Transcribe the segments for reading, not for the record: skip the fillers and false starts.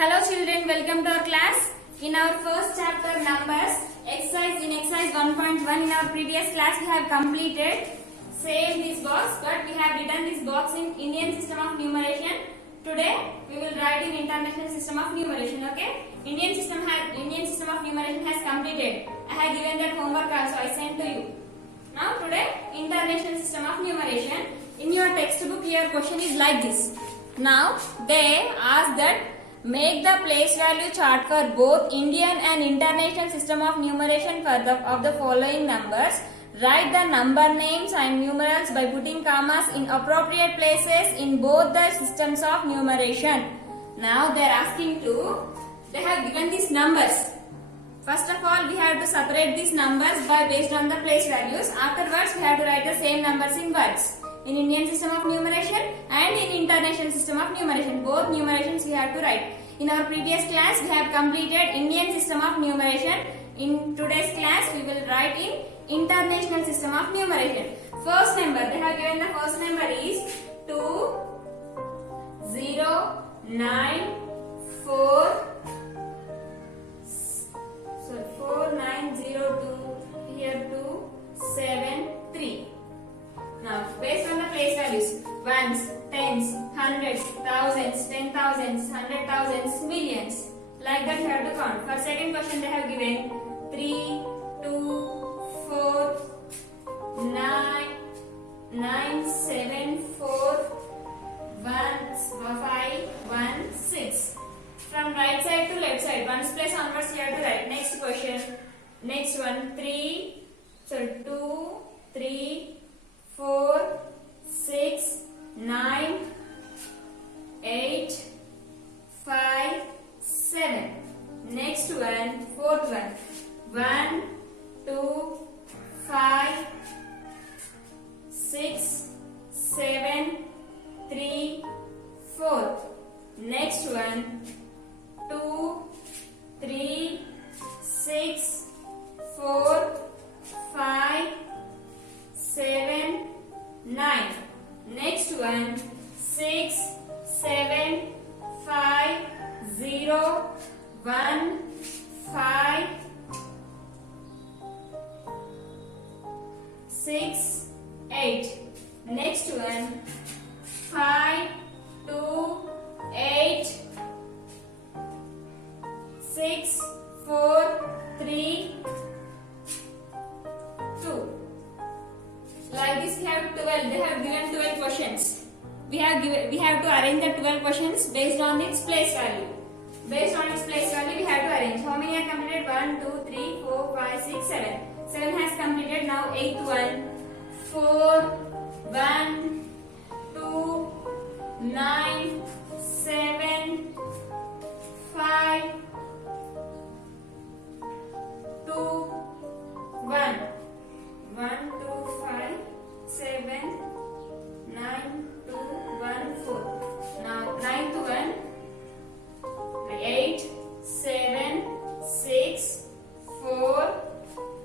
Hello children, welcome to our class. In our first chapter numbers, in exercise 1.1 in our previous class we have completed same this box, but we have written this box in Indian system of numeration. Today we will write in international system of numeration. Okay, Indian system of numeration has completed. I have given that homework also, I sent to you. Now today international system of numeration. In your textbook your question is like this. Now they ask that make the place value chart for both Indian and international system of numeration of the following numbers. Write the number names and numerals by putting commas in appropriate places in both the systems of numeration. Now they are asking they have given these numbers. First of all, we have to separate these numbers based on the place values. Afterwards, we have to write the same numbers in words. In Indian system of numeration and in international system of numeration, both numerations we have to write. In our previous class we have completed Indian system of numeration. In today's class we will write in international system of numeration. First number, they have given the first number is 4902, here 273. Now, based on the place values, ones, tens, hundreds, thousands, 10,000s, 100,000s, millions. Like that you have to count. For second question they have given 3, 2, 4, 9, 7, 4, 1, 5, 1, 6. From right side to left side, ones place onwards you have to write. Next question. Next one, 2, 3, 4, 6, 9, 8, 5, 7. Next one, fourth one. 1, 2, 5, 6, 7, 3, 4. Next one, 2, 3, 6, 4, 5, 7, 9. Next one, 6, 7, 5, 0, 1, 5, 6, 8. Next one, 5, 2, 8, 6, 4, 3, 2. Like this we have 12. They have given 12 questions. We have to arrange the 12 questions based on its place value. Based on its place value we have to arrange. How many are completed? 1, 2, 3, 4, 5, 6, 7. 7 has completed. Now 8th one. 4, 1, 2, 9, 7, 5, 2, 1. 1, 2, 5, 7, 9, 2, 1, 4. Now 9th one, 8, 7, 6, 4,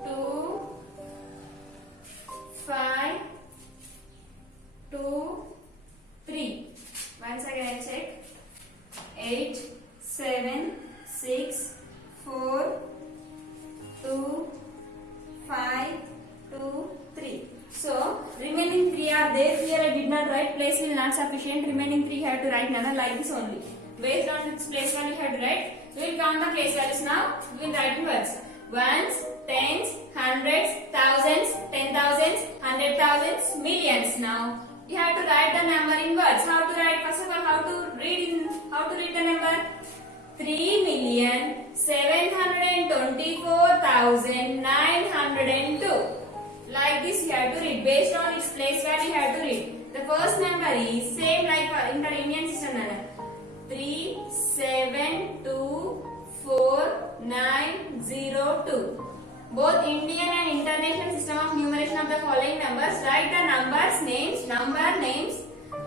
2, 5, 2, 3. Once again I check. 8, 7, 6, 4, 2, 5, 2, 3. So remaining 3 are there. Here I did not write. Place will not sufficient. Remaining 3 have to write none like this only. Based on its place value you have to write. We will count the place values now. We will write in words. Ones, tens, hundreds, thousands, 10,000s, 100,000s, millions. Now you have to write the number in words. How to write? First of all, how to read the number? 3,724,902. Like this you have to read. Based on its place value you have to read. The first number is same like in the Indian system number. 3724902. Both Indian and international system of numeration of the following numbers. Write the numbers names,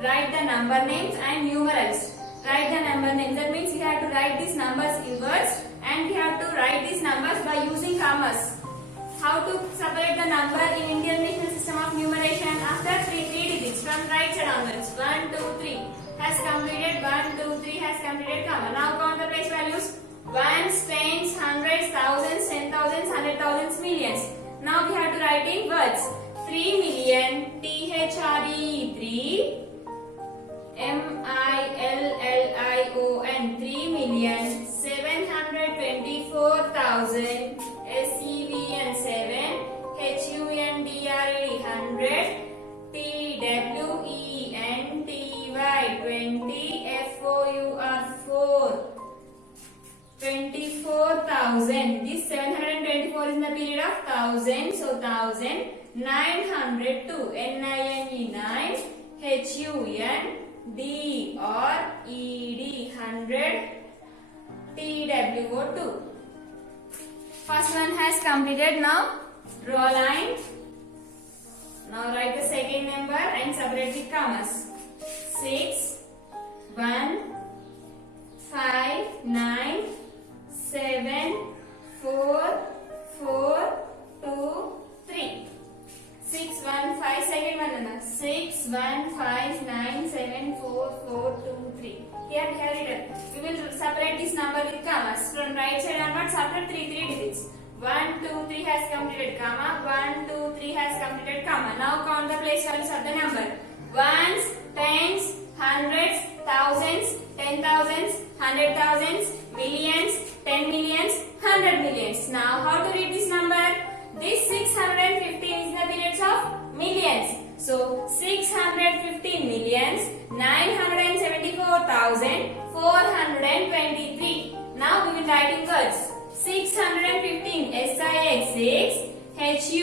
write the number names and numerals. Write the number names. That means we have to write these numbers in words and we have to write these numbers by using commas. How to separate the number in international system of numeration? After 3 digits from right side onwards. 1, 2, 3 has completed. 1, 2, 3 has completed comma. Now count the place hundred thousands, millions. Now we have to write in words. 3 million, THRE, 3, MILLION, 3,724,000, SEVN, 7, HUNDRED, 100, TWENTY, 20, FOUR, 4, 24,000. This 724 is in the period of thousand, so 1,902, NINE, 9, HUNDRED, 100, TWO, 2. First one has completed. Now draw line. Now write the second number and separate with commas. 6, 1, 5, 9, 7, 4, 4, 2, 3. 6, 1, 5, second one number. 6, 1, 5, 9, 7, 4, 4, 2, 3. Here written. We will separate this number with commas. From right side onwards, after 3 digits. 1, 2, 3 has completed comma. 1, 2, 3 has completed comma. Now count the place values of the number. Ones, tens, hundreds, thousands, 10,000s, 100,000s, millions, 10 millions, 100 millions. Now how to read this number? This 615 is the periods of millions. So 615 millions, 974,423. Now we will write in words. 615 SIX, 6 HUNDRED,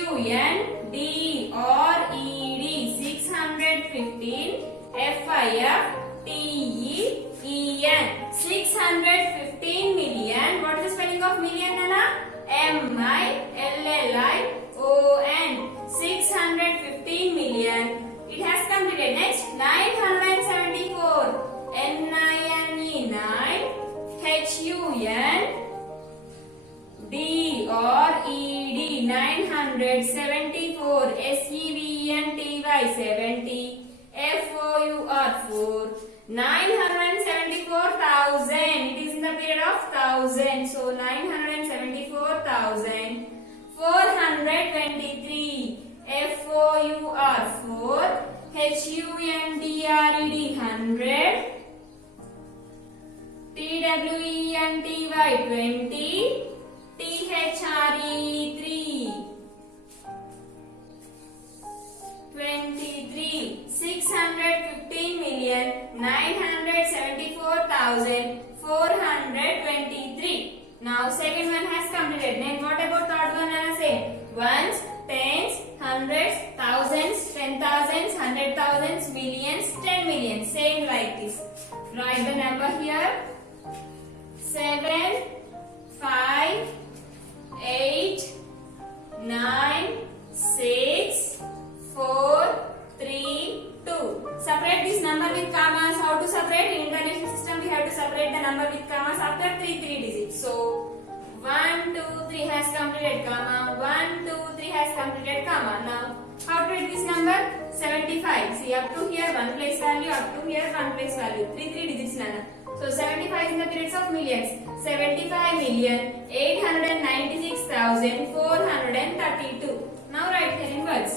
615 FIFTEEN, 615 million. What is the spelling of million, Nana? MILLION. 615 million. It has completed. Next, 974. NINE, 9. HUNDRED, 974. SEVENTY, 70. FOUR, 4. 974,000. It is in the period of thousand. So 974,423. FOUR, 4. HUNDRED, 100. TWENTY, 20. THRE, 3. 23. 615 million, 974,423. Now second one has completed. Then what about third one? Nana say ones, tens, hundreds, thousands, 10,000s, 100,000s, millions, 10 millions. Same like this. Write the number here. 7, 5, 8, 9, 6, 4, 3, 2. Separate this number with commas. How to separate? In international system we have to separate the number with commas after 3 digits. So 1, 2, 3 has completed comma. 1, 2, 3 has completed comma. Now how to read this number? 75. See, up to here 1 place value, up to here 1 place value. 3 digits, Nana. So 75 is in the periods of millions. 75,896,432. Now write here in words.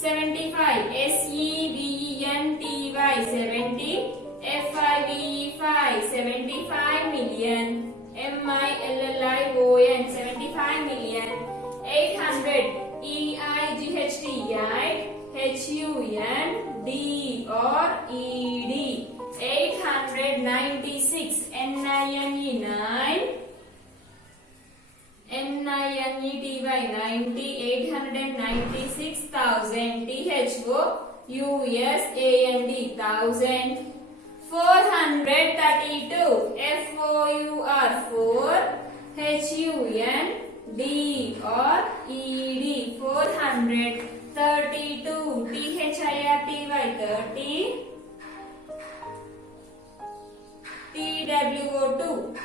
75 SEVENTY, 70. FIVE, 75 million. MILLION, 75 million. 800 EIGHT, HUNDRED, 896 NINE, 9. NINETY, 90, 896,000. THOUSAND, 1,000. 432 FOUR, 4. HUNDRED, 432. THIRTY, 30. TWO, 2.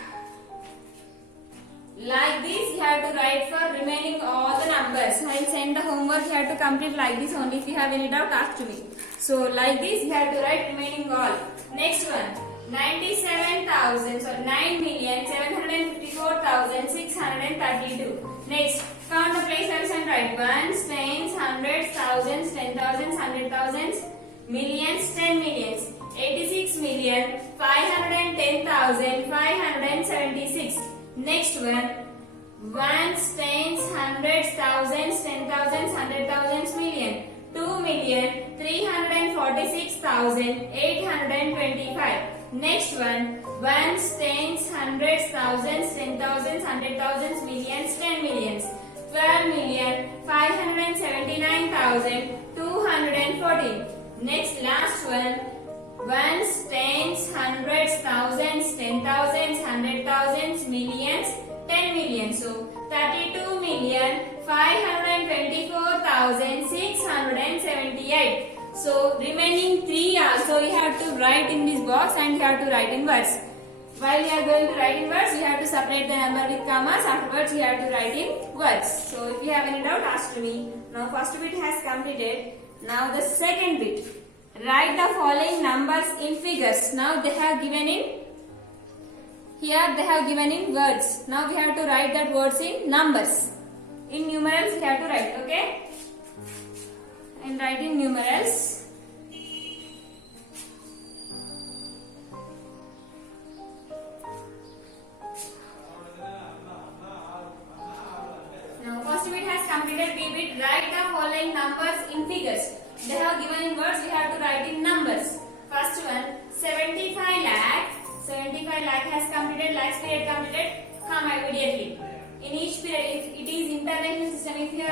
Like this you have to write for remaining all the numbers. I will send the homework. You have to complete like this only. If you have any doubt, ask to me. So like this you have to write remaining all. Next one, 97,000. So 9,755,000. 24,632. Next, count the place values and write ones, tens, hundreds, thousands, 10,000s, 100,000s, millions, 10 millions. 86,510,576. Next one, ones, tens, hundreds, thousands, 10,000s, 100,000s, million. 2,346,825. Next one, ones, tens, hundreds, thousands, 10,000s, 100,000s, millions, 10 millions. 12,579,214. Next, last one, ones, tens, hundreds, thousands, 10,000s, 100,000s, millions, 10 millions. So 32,524,678. So remaining 3 also you have to write in this box and you have to write in words. While you are going to write in words, you have to separate the number with commas. Afterwards, you have to write in words. So if you have any doubt, ask to me. Now first bit has completed. Now the second bit. Write the following numbers in figures. Now they have given in. Here they have given in words. Now we have to write that words in numbers. In numerals we have to write, okay? And write in numerals. Now first bit has completed. B bit. Write the following numbers in figures. They have given in words. We have to write in numbers. First one, 75 lakh. 75 lakh has completed, lakhs period completed, comma immediately. In each period, if it is international system, if you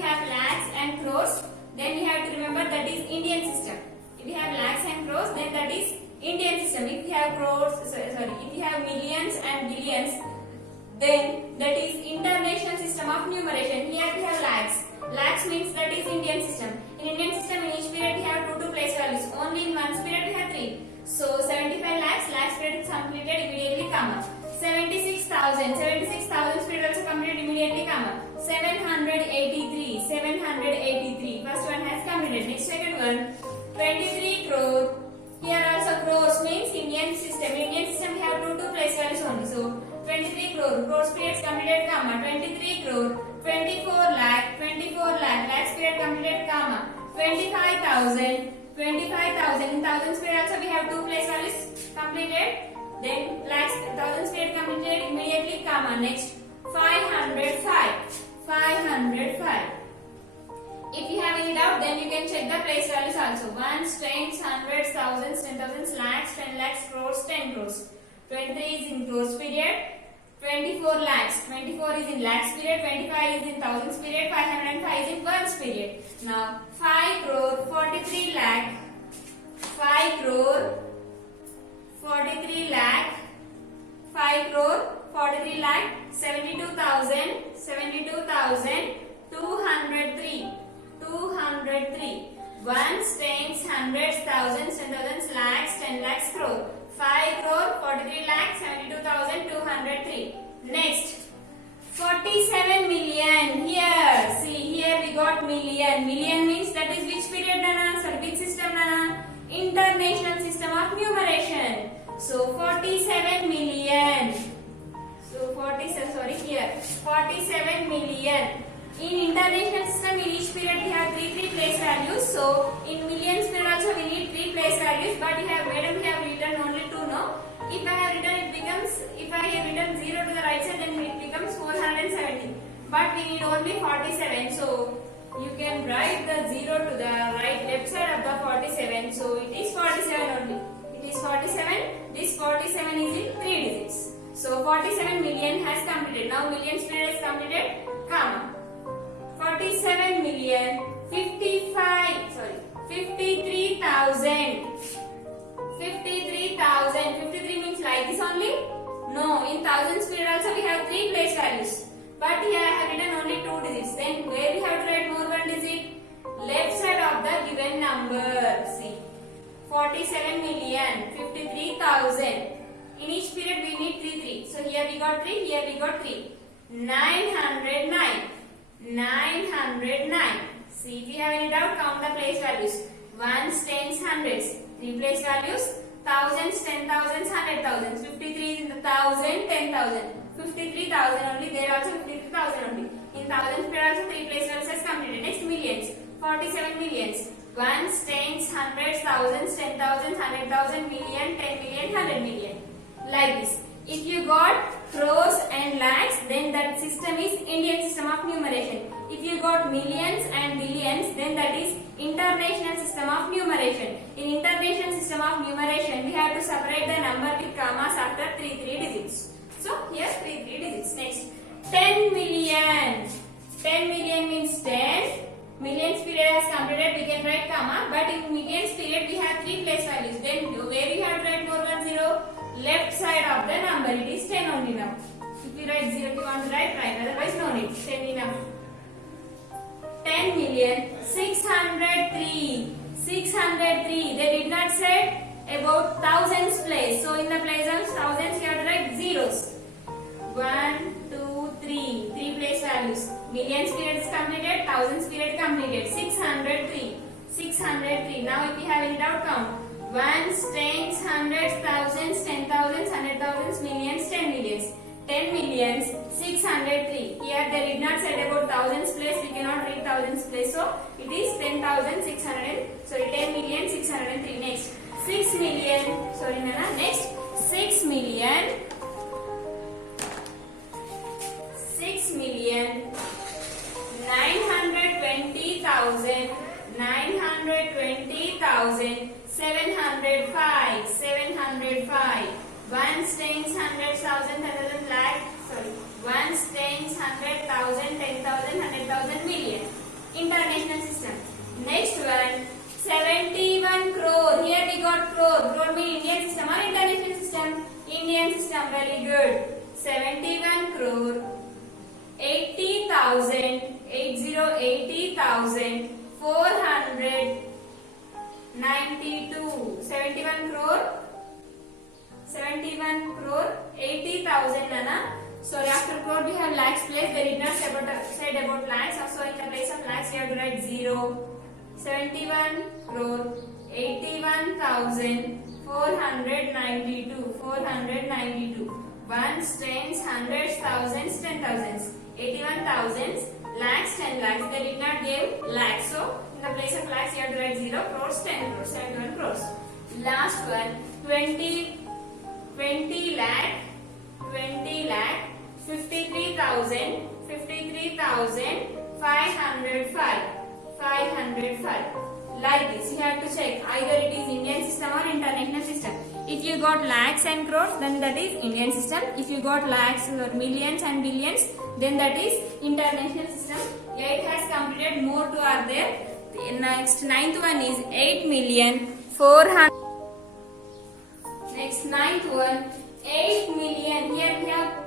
have lakhs and crores, then you have to remember that is Indian system. If you have lakhs and crores, then that is Indian system. If you have crores, if you have millions and billions, then that is international system of numeration. Here we have lakhs. Lakhs means that is Indian system. In Indian system, in each period we have 2 place values. Only in one period we have 3. So 75 lakhs, lakhs period is completed, immediately comma. 76,000 period also completed, immediately comma. 783. First one has completed. Next second one, 23 crore. Here also crores means Indian system. In Indian system we have 2 place values only. So 23 crore, crores period is completed, comma. 23 crore. 24 lakh, lakhs period completed, comma. 25,000. In thousands period also we have 2 place values completed. Then lakhs, thousands period completed, immediately comma. Next, 505. If you have any doubt, then you can check the place values also. Ones, tens, hundreds, thousands, 10,000s, lakhs, 10 lakhs, crores, 10 crores. 23 is in crores period. 24 lakhs. 24 is in lakhs period. 25 is in thousands period. 505 is in ones period. Now 5 crore 43 lakh. 5 crore 43 lakh. 5 crore 43 lakh. 72,203. Ones, tens, hundreds, thousands, 10,000s, lakhs, 10 lakhs, crore. 5 crore 43 lakh 72,203. Next, 47 million. Here, see here we got million. Million means that is which period, Nana? Sorry, which system, Nana? International system of numeration. So 47 million. So 47 million. In international system, in each period we have 3 place values. So in millions period also we need 3 place values. But we have written only 2. No. If I have written if I have written 0 to the right side, then it becomes 470. But we need only 47. So you can write the 0 to the left side of the 47. So it is 47 only. It is 47. This 47 is in 3 digits. So 47 million has completed. Now millions period is completed. Comma. 47 million 53,000. 53 means like this only? No, in thousands period also we have 3 place values. But here I have written only 2 digits. Then where we have to write more 1 digit? Left side of the given number. See, 47 million 53,000. In each period we need 3. So here we got 3, here we got 3. 909. See, if you have any doubt, count the place values. Ones, tens, hundreds. 3 place values. thousands, 10,000s, 100,000s. 53 is in the thousand, 10,000. 53,000 only. There also 53,000 only. In thousands there also 3 place values has completed. Next millions. 47 millions. Ones, tens, hundreds, thousands, 10,000, 100,000, million, 10 million, 100 million. Like this. If you got crores and lakhs, then that system is Indian system of numeration. If you got millions and billions, then that is international system of numeration. In international system of numeration, we have to separate the number with commas after 3 digits. So here 3 digits. Next, 10 million. 10 million means 10. Millions period has completed, we can write comma, but in millions period we have 3 place values. Then where we have to write more than 0? Left side of the number, it is 10 only now. If you write 0, if you want to write, otherwise no need, 10 enough. 10 million, 603, 603, they did not say about thousands place, so in the place of thousands you have to write zeros. 1, 2, 3, 3 place values. Millions period is completed, thousands period completed. 603, 603. Now if you have any doubt, count. Ones, tens, hundreds, thousands, 10,000s, 100,000s, millions, 10 millions. 10 millions, 603. Here they did not say about thousands place, we cannot read thousands place, so it is 10,603. Next, 6 million, sorry Nana, next, 6 million. 6 million 920,000 705 ones, tens, hundreds, thousand, lakh, sorry, ones, tens, 100,000, 10,000, 100,000, million. International system. Next one, 71 crore. Here we got crore. Crore means Indian system or international system? Indian system. Very good. 71 crore 80,000 492. 71 crore 80,000 Nana. Sorry, after crore we have lakhs place. They did not say about lakhs. So in the place of lakhs you have to write 0. 71 crore 81,492. 492. Ones, tens, hundreds, thousands, 10,000s. 81,000s, lakhs, 10 lakhs. They did not give lakhs. So in the place of lakhs you have to write 0. Crores, 10 crores, 71 crores. Last one, 20 lakh 53,505. Like this, you have to check either it is Indian system or international system. If you got lakhs and crores, then that is Indian system. If you got lakhs or millions and billions, then that is international system. 8 has completed, more 2 are there. The next 9th one is 8,400,000. Next 9th one, 8 million. Here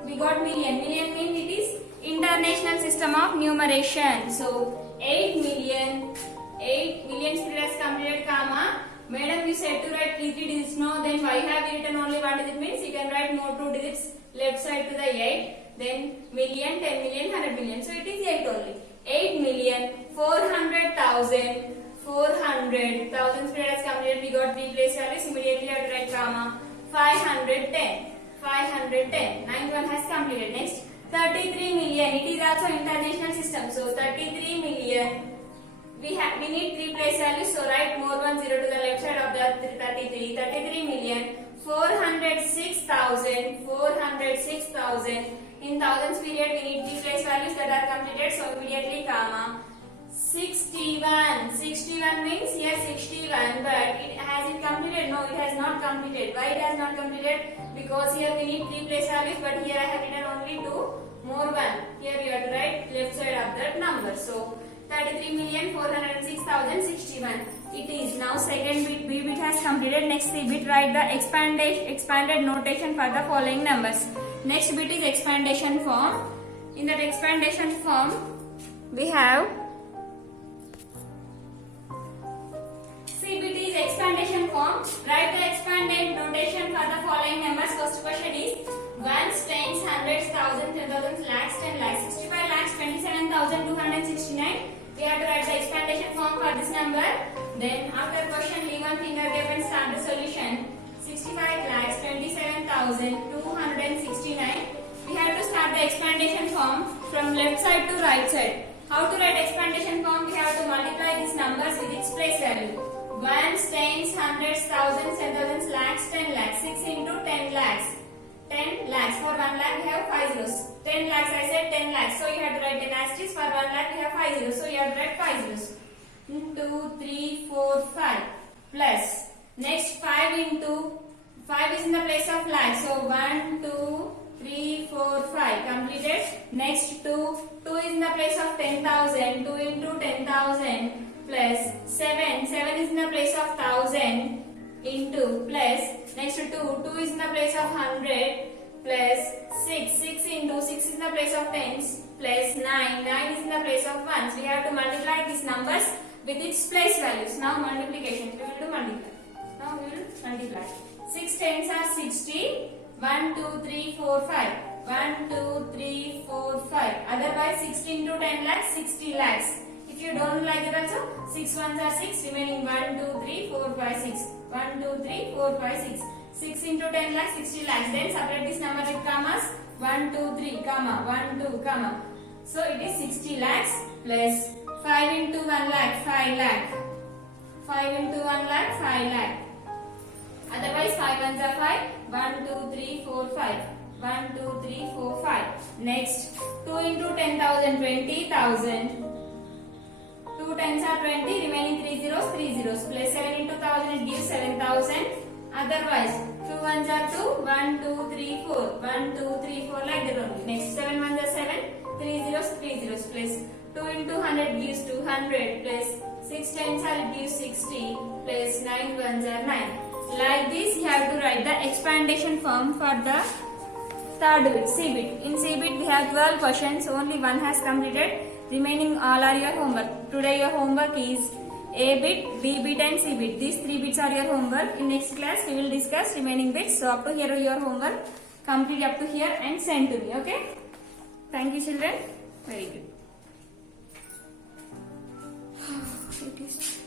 we got million. Million means it is international system of numeration. So 8 million period has completed, comma. Madam, you said to write 3 digits. No, then why have you written only 1 digit? Means you can write more 2 digits left side to the 8. Then million, 10 million, 100 million. So it is 8 only. 8,400,000. 400,000 period has completed. We got 3 place values. Immediately you have to write comma. 510. 9th one has completed. Next, 33 million. It is also international system. So 33 million. We need 3 place values. So write more 1 0 to the left side of the 33. 33 million 406,000. In thousands period we need 3 place values that are completed. So immediately comma. 61 means here 61, but has it completed? No, it has not completed. Why it has not completed? Because here we need 3 place values, but here I have written only 2, more 1. Here you have to write left side of that number. So 33,406,061. It is now second bit, B bit has completed. Next C bit, write the expanded notation for the following numbers. Next bit is expandation form. In that expandation form, we have C bit is expandation form. Write the expanded notation for the following numbers. First question is ones, tens, hundreds, thousands, 10,000, lakhs, 10 lakhs, 65 lakhs, 27,269. We have to write the expandation form for this number. Then after question, leave one finger gap and start the solution. 65 lakhs 27,269. We have to start the expandation form from left side to right side. How to write expandation form? We have to multiply these numbers with its place value. Ones, tens, hundreds, thousands, 10,000, lakhs, 10 lakhs. 6 into 10 lakhs. 10 lakhs. For 1 lakh we have 5 zeros. 10 lakhs I said 10 lakhs. So you have to write an asterisk. For 1 lakh we have 5 zeros. So you have to write 5 zeros. 2, 3, 4, 5. Plus. Next 5 into 5 is in the place of lakh. So 1, 2, 3, 4, 5. Completed. Next 2. 2 is in the place of 10,000. 2 into 10,000 plus 7. 7 is in the place of 1,000 into plus. Next 2. 2 is in the place of 100 plus 6. 6 into 6 is in the place of tens plus 9. 9 is in the place of ones. We have to multiply these numbers with its place values. Now multiplication. We will do multiply. Now we will multiply. 6 tens are 60. 1, 2, 3, 4, 5. 1, 2, 3, 4, 5. Otherwise 60 into 10 lakhs, 60 lakhs. If you don't like it also, 6 ones are 6. Remaining 1, 2, 3, 4, 5, 6. 1, 2, 3, 4, 5, 6. 6 into 10 lakhs, 60 lakhs. Then separate this number with commas. 1, 2, 3, comma. 1, 2, comma. So it is 60 lakhs plus 5 into 1 lakh, 5 lakh. 5 into 1 lakh, 5 lakh. Otherwise 5 ones are 5. 1, 2, 3, 4, 5. 1, 2, 3, 4, 5. Next 2 into 10,000, 20,000. 2 tens are 20. Remaining 3 zeros, 3 zeros. Plus 7 into 1,000 it gives 7,000. Otherwise 2 ones are 2. 1, 2, 3, 4. 1, 2, 3, 4 like that only. Next 7 ones are 7. 3 zeros, 3 zeros. Plus 2 into 100 gives 200. Plus 6 tens are it gives 60. Plus 9 ones are 9. Like this you have to write the expandation form for the third bit, C bit. In C bit we have 12 questions, only one has completed. Remaining all are your homework. Today your homework is A bit, B bit and C bit. These 3 bits are your homework. In next class we will discuss remaining bits. So up to here your homework. Complete up to here and send to me. Okay? Thank you children. Very good. It is